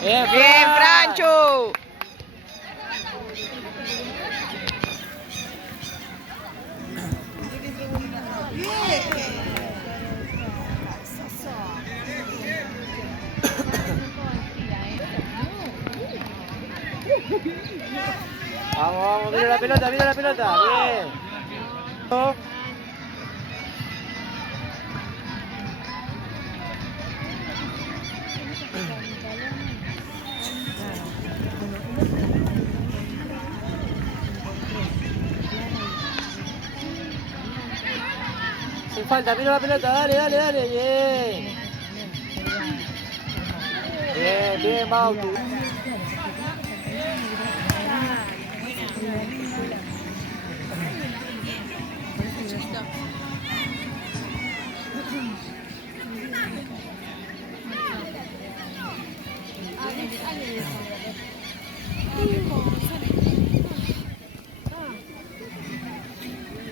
Bien, Bien, Franchu. Vamos, vamos, mira la pelota, mira la pelota. Bien. Sin falta, mira la pelota, dale, dale, dale. Bien. Bien, bien, Bauti.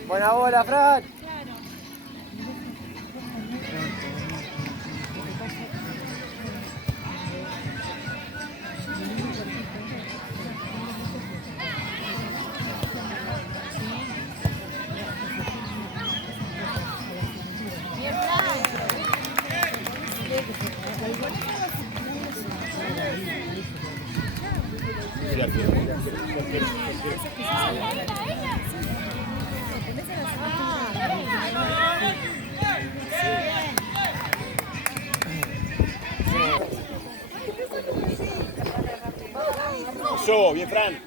Buena bola, Fran. Yo, bien, Fran.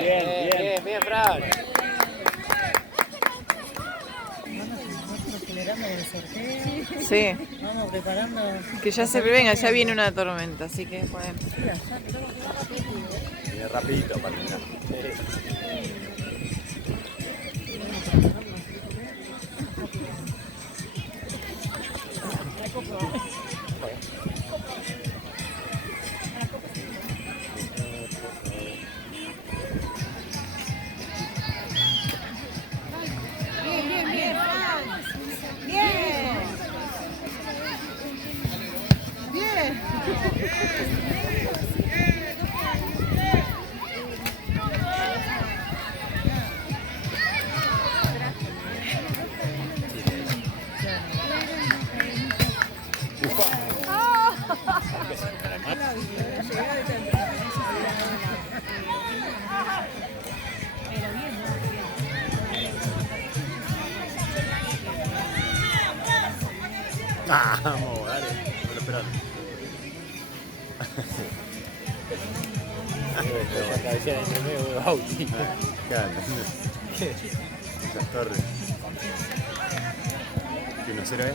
Bien, bien, Fran. Sí. Vamos preparando. Que ya se prevenga, ya viene una tormenta, así que podemos. Viene rapidito para terminar. Vamos, dale. No lo esperaba. Esa cabecera entre medio de Bauti. Claro. Esas torres. ¿Que 1-0 es?